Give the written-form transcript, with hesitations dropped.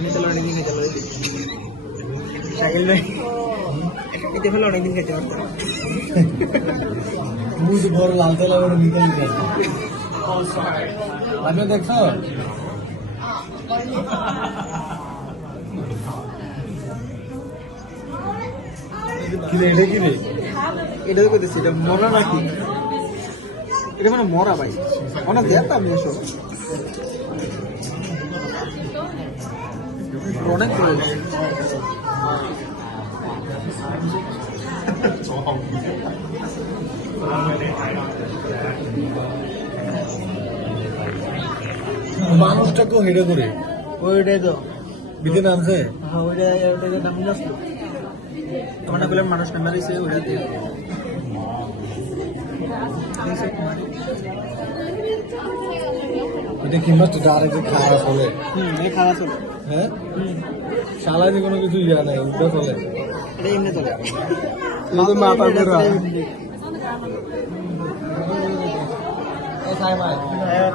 আমি তাহলে অনেকদিন খেতে পারি শাকিল ভাই এতে ফেলে অনেকদিন খেতে পারতাম মুখ বড় লাল তেল আবার নিতে নিতে আপনি দেখছো কিরে এটা কিরে এটাও করতেছি এটা মরা নাকি এটা মানে মরা ভাই অনেক দেখতাম আমি এসব অনেক করে মানুষটাকেও হেডে করে ওইটাই তো বিধে নামছে হ্যাঁ ওইটা দাম আসলো তোমার না বললাম মানুষ নাম্বার দিয়েছে ওইটা দিয়ে এটা কিংবা তো ডাইরেক্ট খাওয়া চলে এটা খাওয়া চলে হ্যাঁ সালাদি কোনো কিছু ইয়া নাই উল্টা চলে এটা এমনি চলে মাথা ঘোরা হ্যাঁ